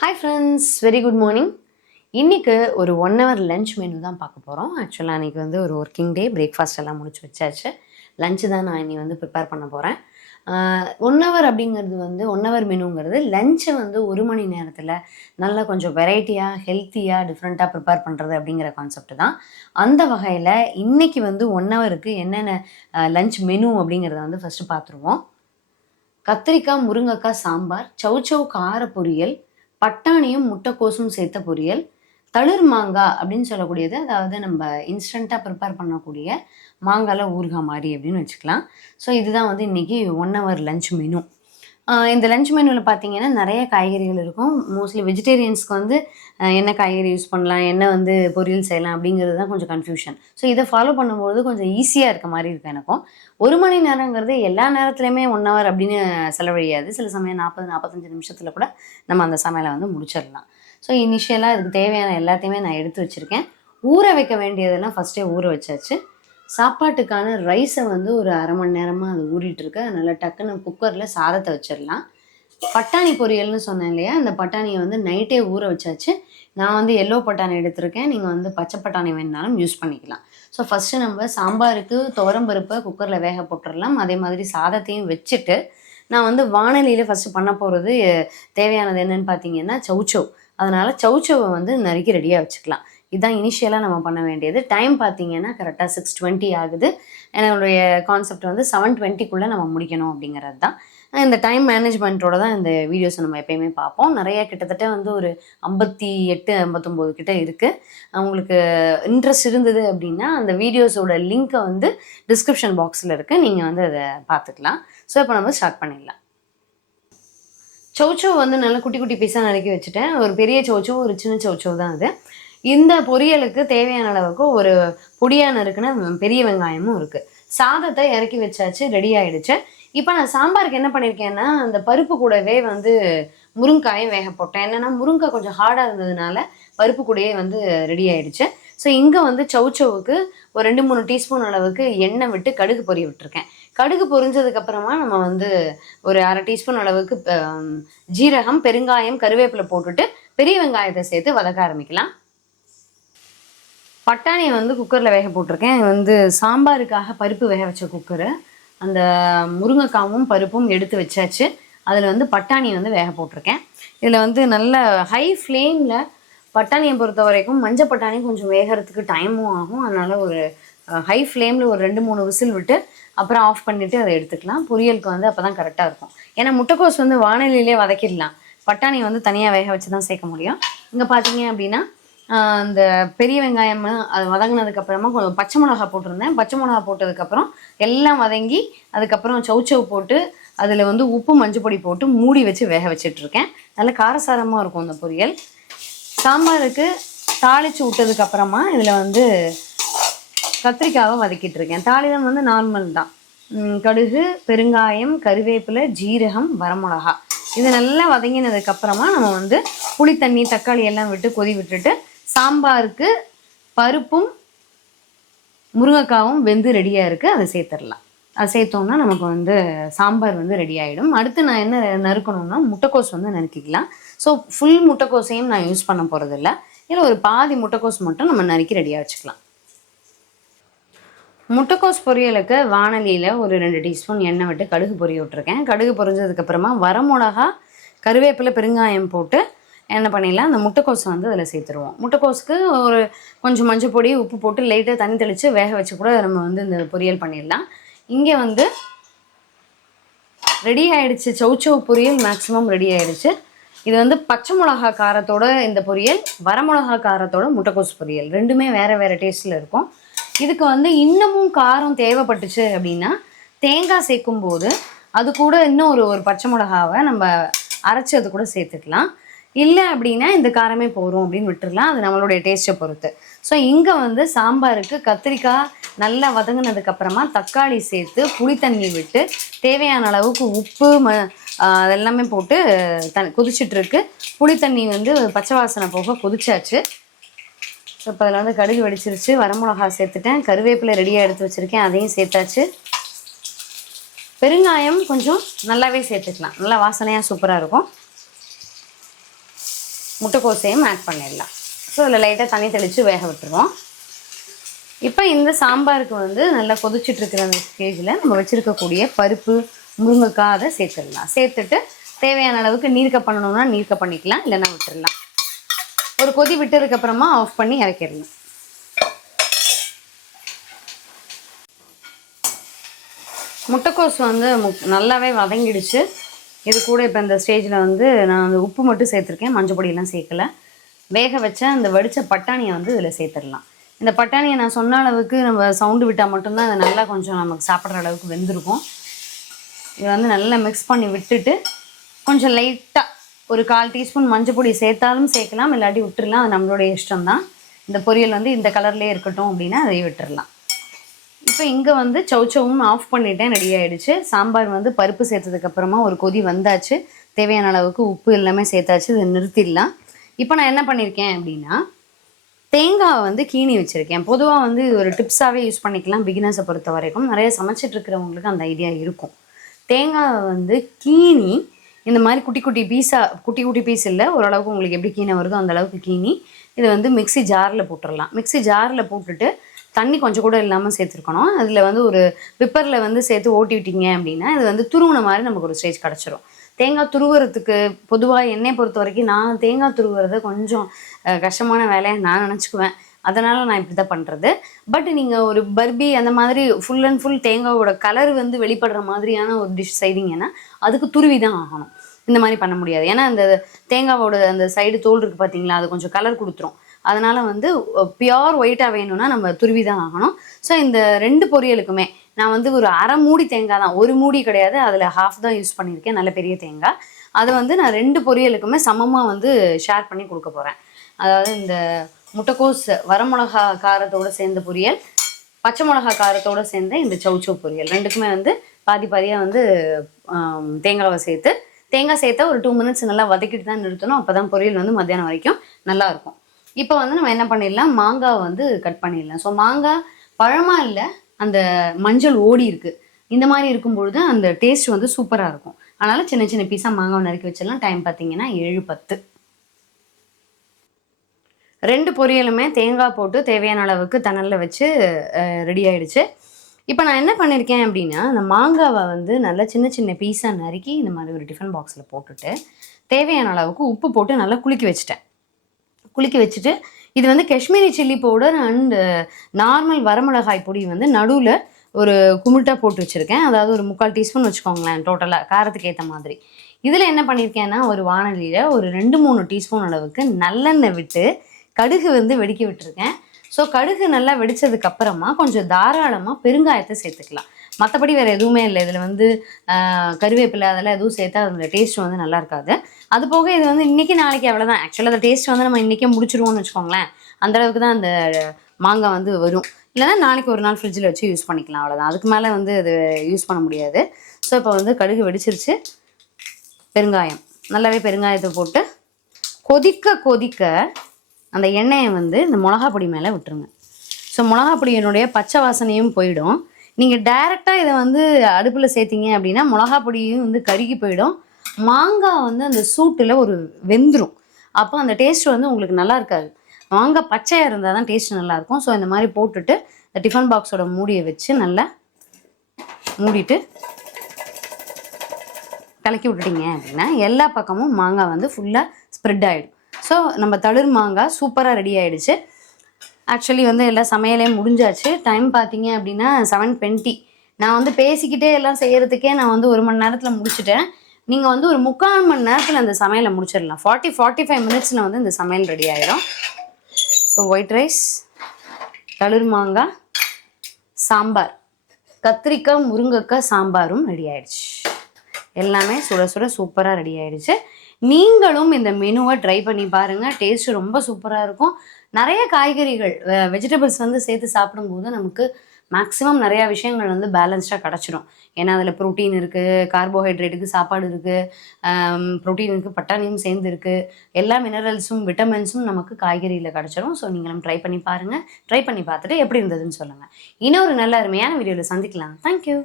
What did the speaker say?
Hi friends, very good morning. இன்றைக்கி ஒரு 1 hour lunch menu தான் பார்க்க போகிறோம். ஆக்சுவலாக அன்றைக்கி வந்து ஒரு ஒர்க்கிங் டே, பிரேக்ஃபாஸ்ட் எல்லாம் முடிச்சு வச்சாச்சு. லஞ்சு தான் நான் இனி வந்து ப்ரிப்பேர் பண்ண போகிறேன். 1 hour அப்படிங்கிறது வந்து 1 hour மெனுங்கிறது லஞ்சை வந்து 1 மணி நேரத்தில் நல்லா கொஞ்சம் வெரைட்டியாக, ஹெல்த்தியாக, டிஃப்ரெண்ட்டாக ப்ரிப்பேர் பண்ணுறது அப்படிங்கிற கான்செப்ட் தான். அந்த வகையில் இன்றைக்கி வந்து 1 hourக்கு என்னென்ன லஞ்ச் மெனு அப்படிங்கிறத வந்து ஃபஸ்ட்டு பார்த்துருவோம். கத்திரிக்காய் முருங்கைக்காய் சாம்பார், சௌச்சௌ கார பொரியல், பட்டாணியும் முட்டைக்கோசும் சேர்த்த பொரியல், தளிர் மாங்காய் அப்படின்னு சொல்லக்கூடியது, அதாவது நம்ம இன்ஸ்டண்ட்டாக ப்ரிப்பேர் பண்ணக்கூடிய மாங்காயில் ஊறுகாய் மாதிரி அப்படின்னு வச்சுக்கலாம். ஸோ இதுதான் வந்து இன்றைக்கி 1 hour லஞ்ச் மெனு. இந்த லஞ்ச் மெனுவில் பார்த்தீங்கன்னா நிறைய காய்கறிகள் இருக்கும். மோஸ்ட்லி வெஜிடேரியன்ஸ்க்கு வந்து என்ன காய்கறி யூஸ் பண்ணலாம், என்ன வந்து பொரியல் செய்யலாம் அப்படிங்கிறது தான் கொஞ்சம் கன்ஃபியூஷன். ஸோ இதை ஃபாலோ பண்ணும்போது கொஞ்சம் ஈஸியாக இருக்க மாதிரி இருக்கும் எனக்கும். 1 மணி நேரங்கிறது எல்லா நேரத்துலையுமே 1 hour அப்படின்னு செலவழியாது. சில சமயம் 40-45 நிமிஷத்தில் கூட நம்ம அந்த சமையலை வந்து முடிச்சிடலாம். ஸோ இனிஷியலாக இதுக்கு தேவையான எல்லாத்தையுமே நான் எடுத்து வச்சுருக்கேன். ஊற வைக்க வேண்டியதெல்லாம் ஃபஸ்ட்டே ஊற வச்சாச்சு. சாப்பாட்டுக்கான ரைஸை வந்து ஒரு 1/2 மணி நேரமாக அது ஊறிட்டுருக்கு. அதனால் டக்குன்னு குக்கரில் சாதத்தை வச்சிடலாம். பட்டாணி பொரியல்னு சொன்னேன் இல்லையா, அந்த பட்டாணியை வந்து நைட்டே ஊற வச்சாச்சு. நான் வந்து எல்லோ பட்டாணி எடுத்திருக்கேன். நீங்கள் வந்து பச்சை பட்டாணி வேணுனாலும் யூஸ் பண்ணிக்கலாம். ஸோ ஃபஸ்ட்டு நம்ம சாம்பாருக்கு துவரம்பருப்பை குக்கரில் வேக போட்டுடலாம். அதே மாதிரி சாதத்தையும் வச்சுட்டு நான் வந்து வானலியில் ஃபஸ்ட்டு பண்ண போகிறது தேவையானது என்னென்னு பார்த்தீங்கன்னா சௌச்சௌ. அதனால் சௌச்சௌவை வந்து நறுக்கி ரெடியாக வச்சுக்கலாம். இதுதான் இனிஷியலாக நம்ம பண்ண வேண்டியது. டைம் பார்த்தீங்கன்னா கரெக்டாக 6:20 ஆகுது. என்னுடைய கான்செப்ட் வந்து 7:20க்குள்ளே நம்ம முடிக்கணும் அப்படிங்கிறது தான். இந்த டைம் மேனேஜ்மெண்ட்டோட தான் இந்த வீடியோஸை நம்ம எப்பயுமே பார்ப்போம். நிறைய கிட்டத்தட்ட வந்து ஒரு 58-59 கிட்ட இருக்குது. உங்களுக்கு இன்ட்ரெஸ்ட் இருந்தது அப்படின்னா அந்த வீடியோஸோட லிங்க்கை வந்து டிஸ்கிரிப்ஷன் பாக்ஸில் இருக்குது. நீங்கள் வந்து அதை பார்த்துக்கலாம். ஸோ இப்போ நம்ம ஸ்டார்ட் பண்ணிடலாம். சௌச்சௌ வந்து நல்லா குட்டி குட்டி பீஸாக நறுக்கி வச்சுட்டேன். ஒரு பெரிய சௌச்சௌ, ஒரு சின்ன சௌச்சௌ தான் அது. இந்த பொரியலுக்கு தேவையான அளவுக்கு ஒரு பொடியாக நறுக்குன பெரிய வெங்காயமும் இருக்குது. சாதத்தை இறக்கி வச்சாச்சு, ரெடி ஆகிடுச்சு. இப்போ நான் சாம்பாருக்கு என்ன பண்ணியிருக்கேன்னா, அந்த பருப்பு கூடவே வந்து முருங்காயும் வேக போட்டேன். என்னென்னா முருங்காய் கொஞ்சம் ஹார்டாக இருந்ததுனால பருப்பு கூடயே வந்து ரெடி ஆகிடுச்சு. ஸோ இங்கே வந்து சௌச்சௌவுக்கு ஒரு 2-3 டீஸ்பூன் அளவுக்கு எண்ணெய் விட்டு கடுகு பொரிய விட்டுருக்கேன். கடுகு பொரிஞ்சதுக்கப்புறமா நம்ம வந்து ஒரு 1/2 டீஸ்பூன் அளவுக்கு ஜீரகம், பெருங்காயம், கருவேப்பிலை போட்டுட்டு பெரிய வெங்காயத்தை சேர்த்து வதக்க ஆரம்பிக்கலாம். பட்டாணியை வந்து குக்கரில் வேக போட்டிருக்கேன். வந்து சாம்பாருக்காக பருப்பு வேக வச்ச குக்கரு. அந்த முருங்கைக்காவும் பருப்பும் எடுத்து வச்சாச்சு. அதில் வந்து பட்டாணி வந்து வேக போட்டிருக்கேன். இதில் வந்து நல்ல ஹை ஃப்ளேமில் பட்டாணியை பொறுத்த வரைக்கும் மஞ்சள் பட்டாணி கொஞ்சம் வேகிறதுக்கு டைமும் ஆகும். அதனால் ஒரு ஹை ஃப்ளேமில் ஒரு 2-3 விசில் விட்டு அப்புறம் ஆஃப் பண்ணிவிட்டு அதை எடுத்துக்கலாம். பொரியலுக்கு வந்து அப்போ தான் கரெக்டாக இருக்கும். ஏன்னா முட்டைக்கோஸ் வந்து வானலியிலே வதக்கிடலாம். பட்டாணி வந்து தனியாக வேக வச்சு தான் சேர்க்க முடியும். இங்கே பார்த்தீங்க அப்படின்னா அந்த பெரிய வெங்காயம் அது வதங்கினதுக்கப்புறமா கொஞ்சம் பச்சை மிளகா போட்டிருந்தேன். பச்சை மிளகா போட்டதுக்கப்புறம் எல்லாம் வதங்கி அதுக்கப்புறம் சௌச்சௌ போட்டு அதில் வந்து உப்பு மஞ்சள் பொடி போட்டு மூடி வச்சு வேக வச்சிட்ருக்கேன். நல்ல காரசாரமாக இருக்கும் அந்த பொரியல். சாம்பாருக்கு தாளித்து விட்டதுக்கப்புறமா இதில் வந்து கத்திரிக்காவை வதக்கிட்டு இருக்கேன். தாளிதம் வந்து நார்மல் தான். கடுகு, பெருங்காயம், கருவேப்பிலை, ஜீரகம், வரமிளகா இது நல்லா வதங்கினதுக்கப்புறமா நம்ம வந்து புளி தண்ணி, தக்காளி எல்லாம் விட்டு கொதி விட்டுட்டு சாம்பாருக்கு பருப்பும் முருங்கைக்காவும் வெந்து ரெடியாக இருக்குது. அதை சேர்த்துடலாம். அதை சேர்த்தோம்னா நமக்கு வந்து சாம்பார் வந்து ரெடி ஆகிடும். அடுத்து நான் என்ன நறுக்கணும்னா முட்டைக்கோஸ் வந்து நறுக்கிக்கலாம். ஸோ ஃபுல் முட்டைக்கோஸையும் நான் யூஸ் பண்ண போகிறதில்ல. இதில் ஒரு பாதி முட்டைக்கோஸ் மட்டும் நம்ம நறுக்கி ரெடியாக வச்சுக்கலாம். முட்டைக்கோஸ் பொரியலுக்கு வானலியில் ஒரு 2 டீஸ்பூன் எண்ணெய் விட்டு கடுகு பொரிய விட்டுருக்கேன். கடுகு பொரிஞ்சதுக்கப்புறமா வரமிளகா, கருவேப்பிலை, பெருங்காயம் போட்டு என்ன பண்ணிடலாம், அந்த முட்டைக்கோஸை வந்து அதில் சேர்த்துருவோம். முட்டைக்கோஸுக்கு ஒரு கொஞ்சம் மஞ்சள் பொடி, உப்பு போட்டு லைட்டாக தண்ணி தெளித்து வேக வச்சு கூட நம்ம வந்து இந்த பொரியல் பண்ணிடலாம். இங்கே வந்து ரெடி ஆகிடுச்சு. சௌச்சௌ பொரியல் மேக்ஸிமம் ரெடி ஆகிடுச்சு. இது வந்து பச்சை மிளகா காரத்தோட இந்த பொரியல், வரமிளகா காரத்தோட முட்டைக்கோஸ் பொரியல் ரெண்டுமே வேறு வேறு டேஸ்ட்டில் இருக்கும். இதுக்கு வந்து இன்னமும் காரம் தேவைப்பட்டுச்சு அப்படின்னா தேங்காய் சேர்க்கும்போது அது கூட இன்னும் ஒரு பச்சை மிளகாவை நம்ம அரைச்சி அது கூட சேர்த்துக்கலாம். இல்லை அப்படின்னா இந்த காரமே போகிறோம் அப்படின்னு விட்டுடலாம். அது நம்மளுடைய டேஸ்ட்டை பொறுத்து. ஸோ இங்கே வந்து சாம்பாருக்கு கத்திரிக்காய் நல்லா வதங்கினதுக்கப்புறமா தக்காளி சேர்த்து புளி தண்ணி விட்டு தேவையான அளவுக்கு உப்பு அதெல்லாமே போட்டு கொதிச்சிட்ருக்கு. புளி தண்ணி வந்து பச்சை வாசனை போக கொதிச்சாச்சு. ஸோ இப்போ அதில் வந்து கடுகு வெடிச்சிருச்சு. வரமிளகா சேர்த்துட்டேன். கருவேப்பிலை ரெடியாக எடுத்து வச்சுருக்கேன், அதையும் சேர்த்தாச்சு. பெருங்காயம் கொஞ்சம் நல்லாவே சேர்த்துக்கலாம். நல்லா வாசனையாக சூப்பராக இருக்கும். முட்டைக்கோஸையும் ஆட் பண்ணிடலாம். ஸோ அதில் லைட்டாக தண்ணி தெளித்து வேக விட்டுருவோம். இப்போ இந்த சாம்பாருக்கு வந்து நல்லா கொதிச்சுட்ருக்கிற அந்த ஸ்டேஜில் நம்ம வச்சுருக்கக்கூடிய பருப்பு, முருங்கைக்காய் அதை சேர்த்துடலாம். சேர்த்துட்டு தேவையான அளவுக்கு நீர்க்க பண்ணணும்னா நீர்க்க பண்ணிக்கலாம், இல்லைன்னா விட்டுடலாம். ஒரு கொதி விட்டதுக்கப்புறமா ஆஃப் பண்ணி இறக்கிடலாம். முட்டைக்கோஸ் வந்து நல்லாவே வதங்கிடுச்சு. இது கூட இப்போ இந்த ஸ்டேஜில் வந்து நான் அந்த உப்பு மட்டும் சேர்த்துருக்கேன், மஞ்சள் பொடியெல்லாம் சேர்க்கலை. வேக வச்ச அந்த வடித்த பட்டாணியை வந்து இதில் சேர்த்துடலாம். இந்த பட்டாணியை நான் சொன்ன அளவுக்கு நம்ம சவுண்டு விட்டால் மட்டும்தான் அது நல்லா கொஞ்சம் நமக்கு சாப்பிட்ற அளவுக்கு வெந்திருக்கும். இதை வந்து நல்லா மிக்ஸ் பண்ணி விட்டுட்டு கொஞ்சம் லைட்டாக ஒரு 1/4 டீஸ்பூன் மஞ்சள் பொடி சேர்த்தாலும் சேர்க்கலாம், இல்லாட்டி விட்டுடலாம். அது நம்மளுடைய இஷ்டம்தான். இந்த பொரியல் வந்து இந்த கலர்லேயே இருக்கட்டும் அப்படின்னா அதையும் விட்டுடலாம். இப்போ இங்கே வந்து சௌச்சவும் ஆஃப் பண்ணிட்டேன், ரெடி ஆகிடுச்சு. சாம்பார் வந்து பருப்பு சேர்த்ததுக்கப்புறமா ஒரு கொதி வந்தாச்சு. தேவையான அளவுக்கு உப்பு எல்லாமே சேர்த்தாச்சு. இதை நிறுத்திடலாம். இப்போ நான் என்ன பண்ணியிருக்கேன் அப்படின்னா, தேங்காவை வந்து கீனி வச்சுருக்கேன். பொதுவாக வந்து ஒரு டிப்ஸாகவே யூஸ் பண்ணிக்கலாம் பிகினர்ஸை பொறுத்த வரைக்கும். நிறைய சமைச்சிட்டு இருக்கிறவங்களுக்கு அந்த ஐடியா இருக்கும். தேங்காவை வந்து கீனி இந்த மாதிரி குட்டி குட்டி பீஸ் இல்லை, ஓரளவுக்கு உங்களுக்கு எப்படி கீனை வருதோ அந்த அளவுக்கு கீனி இதை வந்து மிக்ஸி ஜாரில் போட்டுடலாம். மிக்ஸி ஜாரில் போட்டுட்டு தண்ணி கொஞ்சம் கூட இல்லாமல் சேர்த்துருக்கணும். அதில் வந்து ஒரு பிப்பரில் வந்து சேர்த்து ஓட்டி விட்டீங்க அப்படின்னா இது வந்து துருவுன மாதிரி நமக்கு ஒரு ஸ்டேஜ் கிடச்சிரும். தேங்காய் துருவுறதுக்கு பொதுவாக எண்ணெய் பொறுத்த வரைக்கும் நான் தேங்காய் துருவுறத கொஞ்சம் கஷ்டமான வேலையை நான் நினச்சிக்குவேன். அதனால் நான் இப்படி தான் பண்ணுறது. பட் நீங்கள் ஒரு பர்பி அந்த மாதிரி ஃபுல் அண்ட் ஃபுல் தேங்காயோட கலர் வந்து வெளிப்படுற மாதிரியான ஒரு டிஷ் செய்தீங்கன்னா அதுக்கு துருவி தான் ஆகணும். இந்த மாதிரி பண்ண முடியாது. ஏன்னா அந்த தேங்காவோட அந்த சைடு தோல் இருக்குது பார்த்தீங்களா, அது கொஞ்சம் கலர் கொடுத்துரும். அதனால் வந்து பியோர் ஒயிட்டாக வேணும்னா நம்ம துருவி தான் ஆகணும். ஸோ இந்த 2 பொரியலுக்குமே நான் வந்து ஒரு 1/2 மூடி தேங்காய் தான், 1 மூடி கிடையாது, அதில் ஹாஃப் தான் யூஸ் பண்ணியிருக்கேன், நல்ல பெரிய தேங்காய். அதை வந்து நான் 2 பொரியலுக்குமே சமமாக வந்து ஷேர் பண்ணி கொடுக்க போகிறேன். அதாவது இந்த முட்டைக்கோஸ் வரமிளகா காரத்தோடு சேர்ந்த பொரியல், பச்சை மிளகா காரத்தோடு சேர்ந்த இந்த சௌச்சௌ பொரியல், 2க்குமே வந்து பாதியாக வந்து தேங்காவை சேர்த்து தேங்காய் சேர்த்தா ஒரு 2 மினிட்ஸ் நல்லா வதக்கிட்டு தான் நிறுத்தணும். அப்போ தான் பொரியல் வந்து மத்தியானம் வரைக்கும் நல்லாயிருக்கும். இப்போ வந்து நம்ம என்ன பண்ணிடலாம், மாங்காவை வந்து கட் பண்ணிடலாம். ஸோ மாங்காய் பழமாக இல்லை, அந்த மஞ்சள் ஓடி இருக்குது. இந்த மாதிரி இருக்கும்பொழுது அந்த டேஸ்ட் வந்து சூப்பராக இருக்கும். அதனால் சின்ன சின்ன பீஸாக மாங்காவை நறுக்கி வச்சிடலாம். டைம் பார்த்தீங்கன்னா 7:10. 2 பொரியலுமே தேங்காய் போட்டு தேவையான அளவுக்கு தணலில் வச்சு ரெடி ஆகிடுச்சு. இப்போ நான் என்ன பண்ணியிருக்கேன் அப்படின்னா, அந்த மாங்காவை வந்து நல்லா சின்ன சின்ன பீஸாக நறுக்கி இந்த மாதிரி ஒரு டிஃபன் பாக்ஸில் போட்டுட்டு தேவையான அளவுக்கு உப்பு போட்டு நல்லா குலுக்கி வச்சுட்டு இது வந்து Kashmiri chilli powder and normal வரமிளகாய் பொடி வந்து நடுவில் ஒரு குமிட்டா போட்டு வச்சுருக்கேன். அதாவது ஒரு 3/4 டீஸ்பூன் வச்சுக்கோங்களேன் டோட்டலாக காரத்துக்கு ஏற்ற மாதிரி. இதில் என்ன பண்ணியிருக்கேன்னா, ஒரு வானலியில் ஒரு 2-3 டீஸ்பூன் அளவுக்கு நல்லெண்ணெய் விட்டு கடுகு வந்து வெடிக்க விட்டுருக்கேன். ஸோ கடுகு நல்லா வெடித்ததுக்கப்புறமா கொஞ்சம் தாராளமாக பெருங்காயத்தை சேர்த்துக்கலாம். மற்றபடி வேறு எதுவுமே இல்லை. இதில் வந்து கருவேப்பிலை அதெல்லாம் எதுவும் சேர்த்தா அதோட டேஸ்ட் வந்து நல்லா இருக்காது. அது போக இது வந்து இன்றைக்கி நாளைக்கு அவ்வளோதான். ஆக்சுவலாக அந்த டேஸ்ட் வந்து நம்ம இன்றைக்கே முடிச்சிருவோம்னு வச்சுக்கோங்களேன். அந்தளவுக்கு தான் அந்த மாங்காய் வந்து வரும். இல்லைன்னா நாளைக்கு ஒரு நாள் ஃப்ரிட்ஜில் வச்சு யூஸ் பண்ணிக்கலாம், அவ்வளோதான். அதுக்கு மேலே வந்து அது யூஸ் பண்ண முடியாது. ஸோ இப்போ வந்து கடுகு வெடிச்சிருச்சு. பெருங்காயம் நல்லாவே பெருங்காயத்தை போட்டு கொதிக்க அந்த எண்ணெயை வந்து இந்த மிளகா பொடி மேலே விட்டுருங்க. ஸோ மிளகா பொடியினுடைய பச்சை வாசனையும் போயிடும். நீங்கள் டைரெக்டாக இதை வந்து அடுப்பில் சேர்த்திங்க அப்படின்னா மிளகா பொடியும் வந்து கருகி போயிடும். மாங்காய் வந்து அந்த சூட்டில் ஒரு வெந்துடும். அப்போ அந்த டேஸ்ட் வந்து உங்களுக்கு நல்லா இருக்காது. மாங்காய் பச்சையாக இருந்தால் தான் டேஸ்ட் நல்லாயிருக்கும். ஸோ இந்த மாதிரி போட்டுட்டு இந்த டிஃபன் பாக்ஸோட மூடியை வச்சு நல்லா மூடிட்டு கலக்கி விட்டுட்டிங்க அப்படின்னா எல்லா பக்கமும் மாங்காய் வந்து ஃபுல்லாக ஸ்ப்ரெட் ஆகிடும். ஸோ நம்ம தளிர் மாங்காய் சூப்பராக ரெடி ஆகிடுச்சு. ஆக்சுவலி வந்து எல்லா சமையலையும் முடிஞ்சாச்சு. டைம் பார்த்தீங்க அப்படின்னா 7:20. நான் வந்து பேசிக்கிட்டே எல்லாம் செய்கிறதுக்கே நான் வந்து 1 மணி நேரத்தில் முடிச்சுட்டேன். நீங்கள் வந்து ஒரு 3/4 மணி நேரத்தில் அந்த சமையலை முடிச்சிடலாம். 45 மினிட்ஸில் வந்து இந்த சமையல் ரெடி ஆகிடும். ஸோ ஒயிட் ரைஸ், தளிர் மாங்காய் சாம்பார், கத்திரிக்காய் முருங்கைக்காய் சாம்பாரும் ரெடி ஆகிடுச்சு. எல்லாமே சுட சுட சூப்பராக ரெடி ஆகிடுச்சு. நீங்களும் இந்த மெனுவை ட்ரை பண்ணி பாருங்கள். டேஸ்ட்டு ரொம்ப சூப்பராக இருக்கும். நிறைய காய்கறிகள் வெஜிடபிள்ஸ் வந்து சேர்த்து சாப்பிடும்போது நமக்கு மேக்ஸிமம் நிறையா விஷயங்கள் வந்து பேலன்ஸ்டாக கிடச்சிடும். ஏன்னா அதில் ப்ரோட்டீன் இருக்குது, கார்போஹைட்ரேட்டுக்கு சாப்பாடு இருக்குது, ப்ரோட்டீனுக்கு பட்டாணியும் சேர்ந்து இருக்குது. எல்லா மினரல்ஸும் விட்டமின்ஸும் நமக்கு காய்கறியில் கிடச்சிடும். ஸோ நீங்களும் ட்ரை பண்ணி பாருங்கள். ட்ரை பண்ணி பார்த்துட்டு எப்படி இருந்ததுன்னு சொல்லுங்கள். இன்னொரு நல்ல அருமையான வீடியோவில் சந்திக்கலாம். தேங்க்யூ.